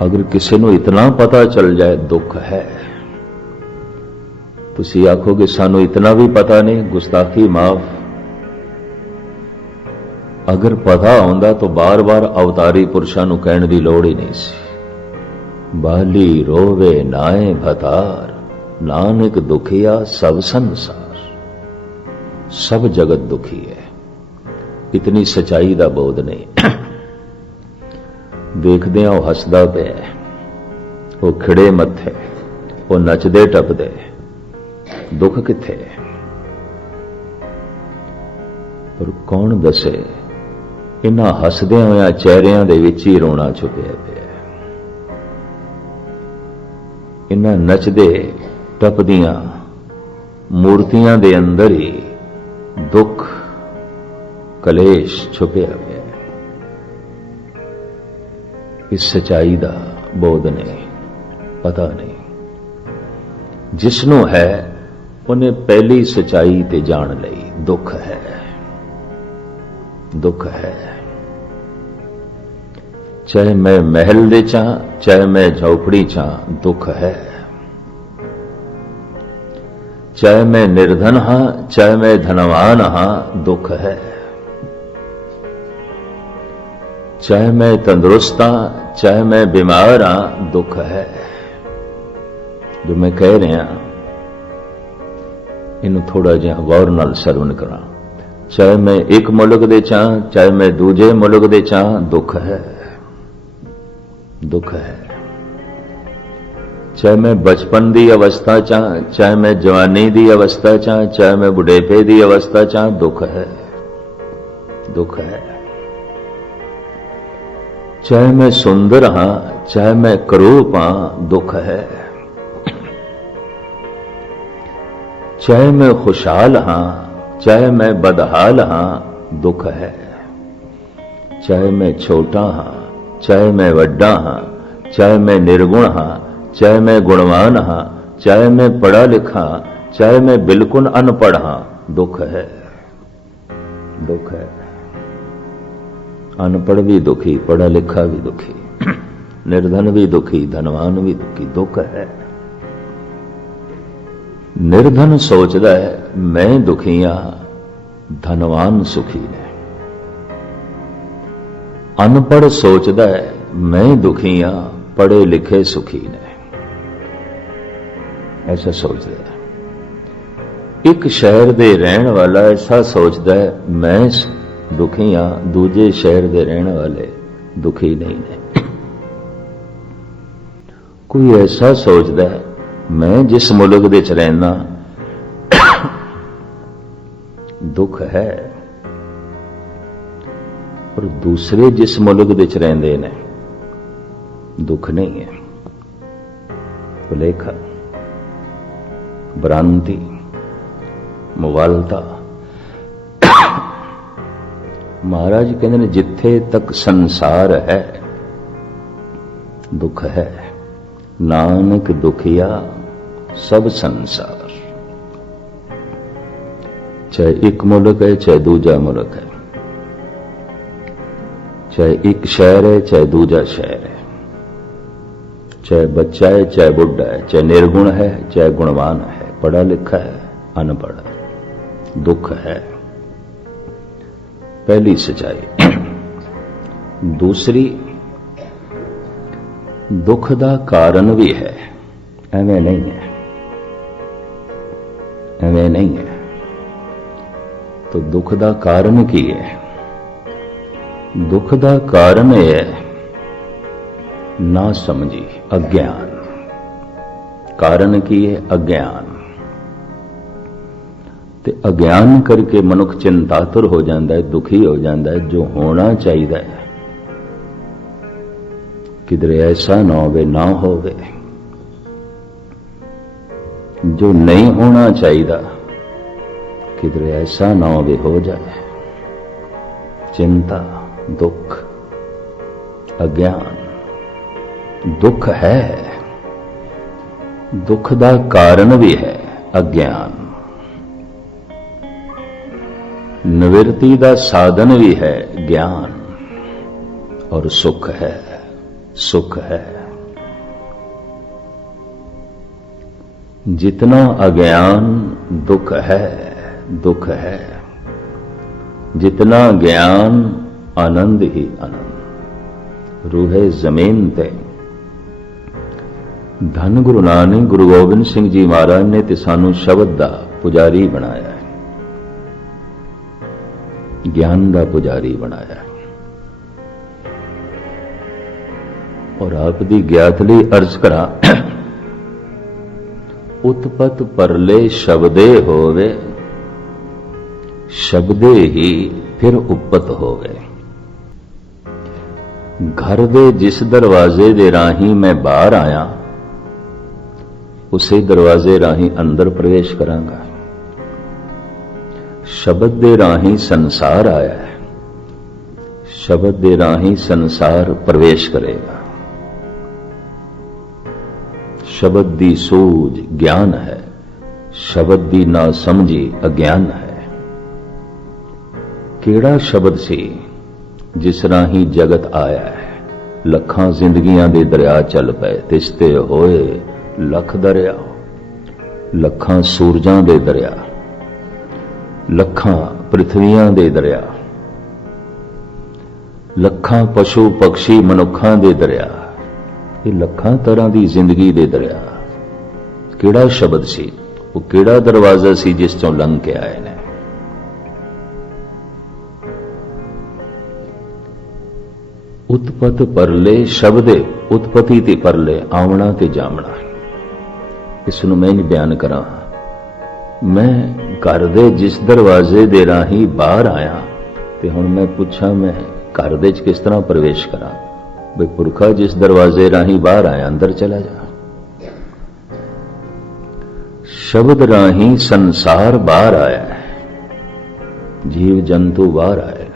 अगर किसी को इतना पता चल जाए दुख है, तुसी आखोगे सानू इतना भी पता नहीं, गुस्ताखी माफ। अगर पता होंदा तो बार बार अवतारी पुरुषां नूं कहण दी लोड़ ही नहीं सी। बाली रोवे नाए भतार, नानक दुखिया सब संसार। सब जगत दुखी है, इतनी सच्चाई दा बोध नहीं। देखदे आ हसदा पिया, वो खिड़े मत्थे, वो नचदे टपदे, दुख किथे? पर कौन दसे इन्हां हसदे होया चेहरियां दे विच ही रोना छुपिया पिया। इन्हां नचदे टपदियां मूर्तियां दे अंदर ही दुख कलेश छुपिया पिया। इस सच्चाई दा बोध नहीं, पता नहीं। जिसनों है उन्हें पहली सच्चाई ते जान लई, दुख है, दुख है। चाहे मैं महल दे चा, चाहे मैं झोपड़ी चा, दुख है। चाहे मैं निर्धन हां, चाहे मैं धनवान हां, दुख है। चाहे मैं तंदुरुस्त हां, चाहे मैं बीमार हां, दुख है। जो मैं कह रहा इन्हू थोड़ा जिहा गौर नाल सरवण करा। चाहे मैं एक मुल्क दे चा, चाहे मैं दूजे मुल्क दे चा, दुख है, दुख है। चाहे मैं बचपन दी अवस्था चा, चाहे मैं जवानी दी अवस्था चा, चाहे मैं बुढ़ेपे दी अवस्था चा, दुख है, दुख है। चाहे मैं सुंदर हां, चाहे मैं करूप हां, दुख है। चाहे मैं खुशहाल हां, चाहे मैं बदहाल हां, दुख है। चाहे मैं छोटा हां, चाहे मैं वड्डा हां, चाहे मैं निर्गुण हां, चाहे मैं गुणवान हां, चाहे मैं पढ़ा लिखा, चाहे मैं बिल्कुल अनपढ़ हां, दुख है, दुख है। अनपढ़ भी दुखी, पढ़ा लिखा भी दुखी, निर्धन भी दुखी, धनवान भी दुखी, दुख है। निर्धन सोचदा है मैं दुखी हां, धनवान सुखी ने। अनपढ़ सोचदा है मैं दुखी हां, पढ़े लिखे सुखी ने। ऐसा सोचदा है। एक शहर दे रहन वाला ऐसा सोचदा है मैं दुखी हां, दूजे शहर दे रहने वाले दुखी नहीं ने। कोई ऐसा सोचदा है मैं जिस मुल्क दे च रहना दुख है, और दूसरे जिस मुल्क दे च रहिंदे ने दुख नहीं है। भुलेखा, भ्रांति, मुगालता। महाराज कहते हैं जिथे तक संसार है दुख है, नानक दुखिया सब संसार। चाहे एक मुल्क है, चाहे दूजा मुल्क है, चाहे एक शहर है, चाहे दूजा शहर है, चाहे बच्चा है, चाहे बुढ़ा है, चाहे निर्गुण है, चाहे गुणवान है, पढ़ा लिखा है, अनपढ़, दुख है। पहली सच्चाई। दूसरी, दुख दा कारण भी है, एवें नहीं है, एवें नहीं है। तो दुख दा कारण की है? दुख दा कारण है ना समझी, अज्ञान। कारण की है? अज्ञान। ते अज्ञान करके मनुख चिंतातुर हो जाता है, दुखी हो जाता है। जो होना चाहिए किधरे ऐसा ना होवे, ना होवे। जो नहीं होना चाहिए किधरे ऐसा ना होवे, हो जाए। चिंता, दुख, अज्ञान। दुख है, दुख दा कारण भी है अज्ञान। निवृत्ति दा साधन भी है ज्ञान। और सुख है, सुख है। जितना अज्ञान दुख है, दुख है, जितना ज्ञान आनंद ही आनंद। रूहे जमीन ते धन गुरु नानक गुरु गोबिंद सिंह जी महाराज ने ते सानू शब्द दा पुजारी बनाया है, ज्ञान दा पुजारी बनाया है। और आप दी ज्ञात लई अर्ज करा, उत्पत परले शब्दे होवे, शब्दे ही फिर उपत होवे। घर दे जिस दरवाजे दे राही मैं बाहर आया, उसे दरवाजे राही अंदर प्रवेश करांगा। शब्द दे राही संसार आया है, शब्द दे राही संसार प्रवेश करेगा। शब्द दी सूझ ज्ञान है, शब्द दी ना समझी अज्ञान है। केड़ा शब्द सी जिस राही जगत आया है। लखां जिंदगियां दे दरिया चल पे, तिसते होए लख दरिया। लखां सूरजां दे दरिया, लखां पृथ्वियां दे दरिया, लखां पशु पक्षी मनुखां दे दरिया, ये लखां तरह की जिंदगी दे दरिया। केड़ा शब्द सी, वो केड़ा दरवाजा सी जिस चों लंघ के आए ने। उत्पत परले शब्दे, उत्पत्ति ते परले, आवना ते जामना। इसनूं मैं नहीं बयान करा। मैं घर दे जिस दरवाजे दे राही बाहर आया ते हुण मैं पुछां मैं घर दे च किस तरह प्रवेश करा। भाई पुरखा जिस दरवाजे राही बाहर आया अंदर चला जा। शब्द राही संसार बाहर आया है, जीव जंतु बाहर आए हैं।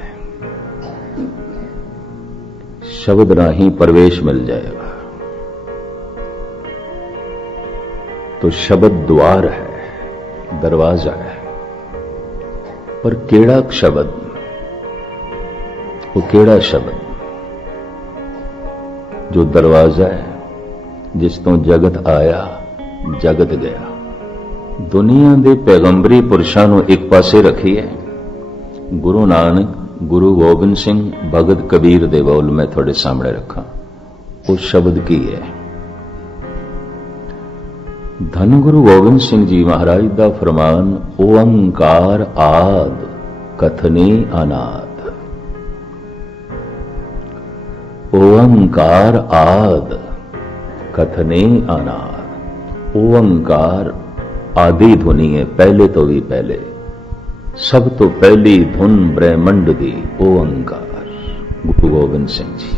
शब्द राही प्रवेश मिल जाएगा। तो शब्द द्वार है, दरवाजा है। पर केड़ा शब्द, वो केड़ा शब्द जो दरवाजा है, जिस तो जगत आया जगत गया। दुनिया के पैगंबरी पुरुषों को एक पासे रखिए, गुरु नानक गुरु गोबिंद सिंह भगत कबीर दे बोल मैं थोड़े सामने रखा। वो शब्द की है। धन गुरु गोबिंद सिंह जी महाराज दा फरमान, ओंकार आद कथनी अनाद। ओंकार आद कथने अनाद। ओंकार आदि धुनी है, पहले तो भी पहले, सब तो पहली धुन ब्रह्मंड दी ओंकार। गुरु गोबिंद सिंह जी।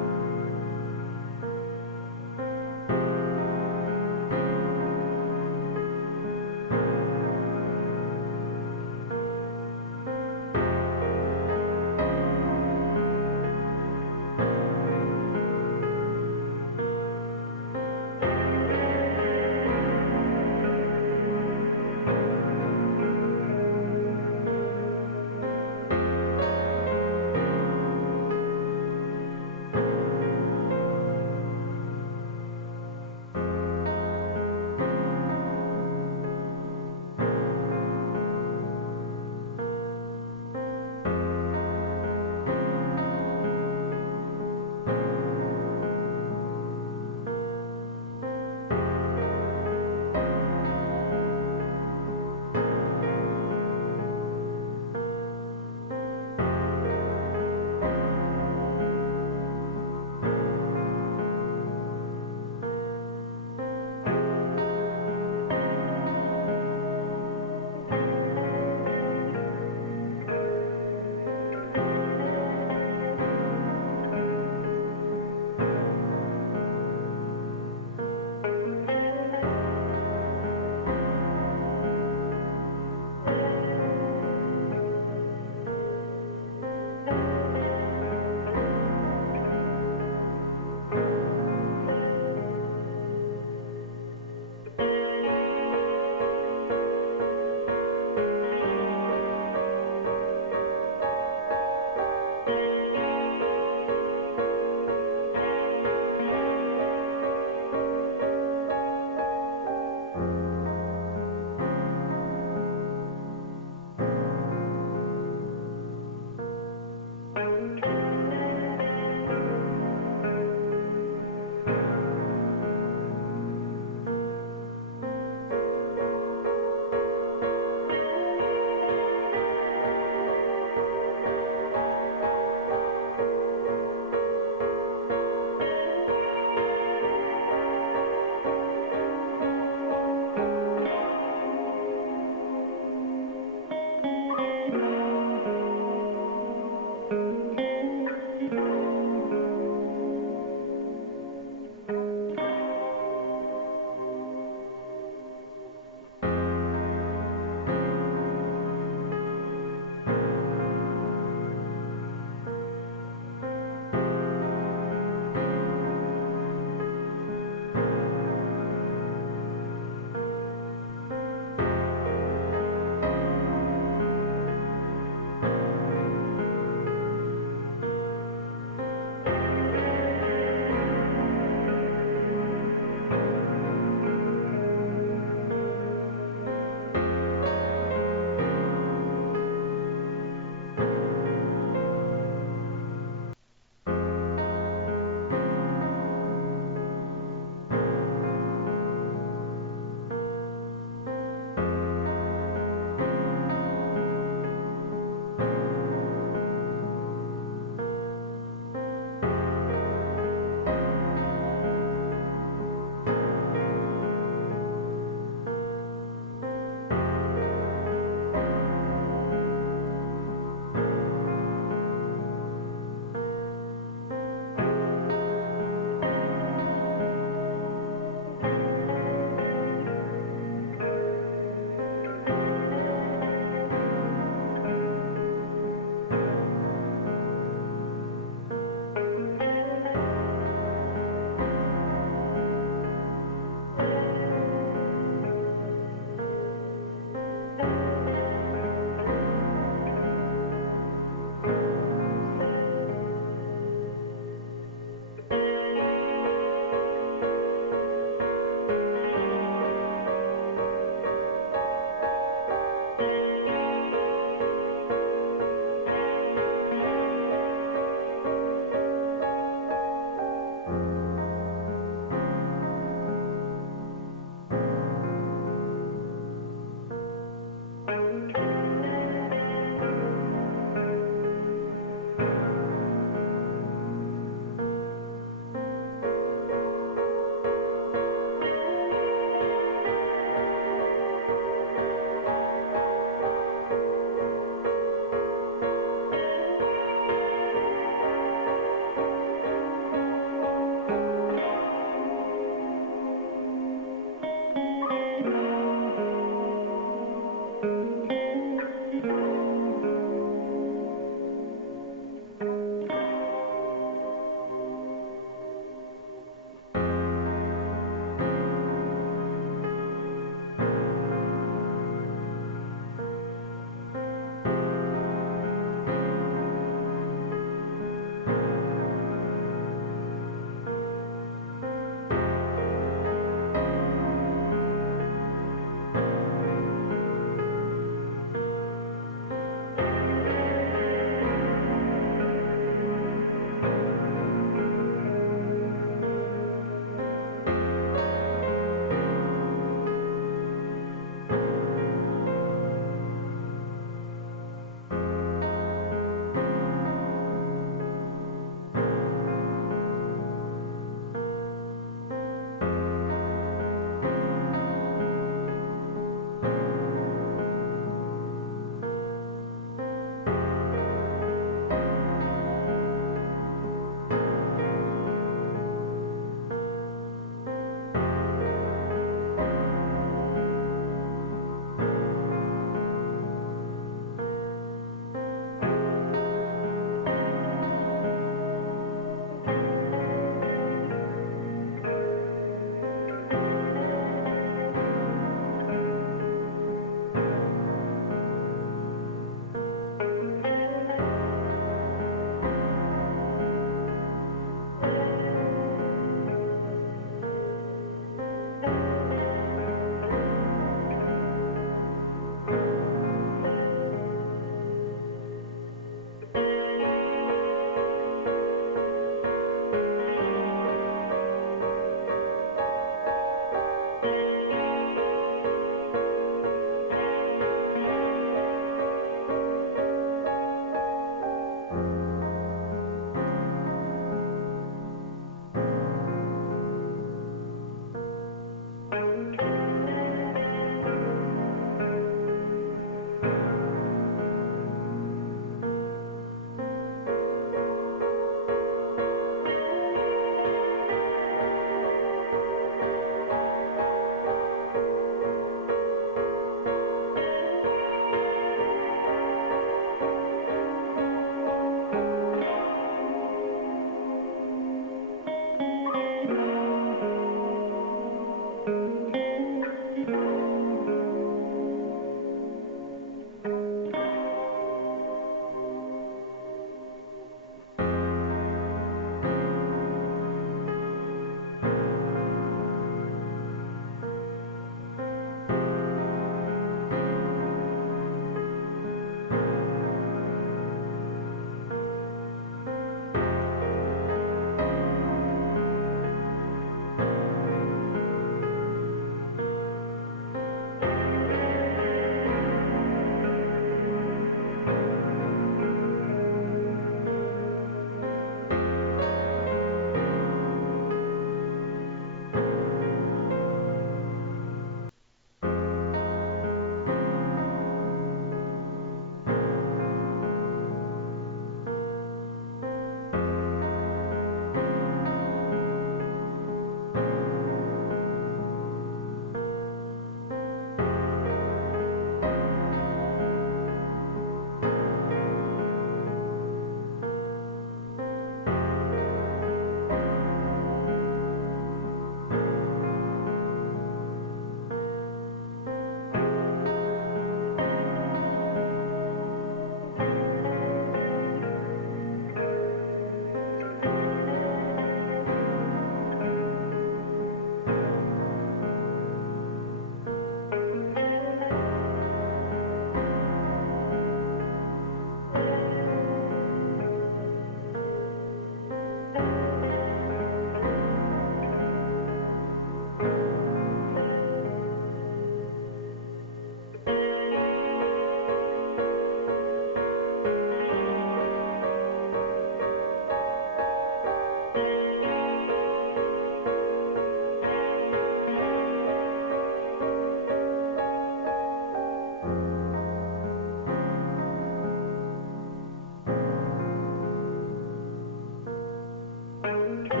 है।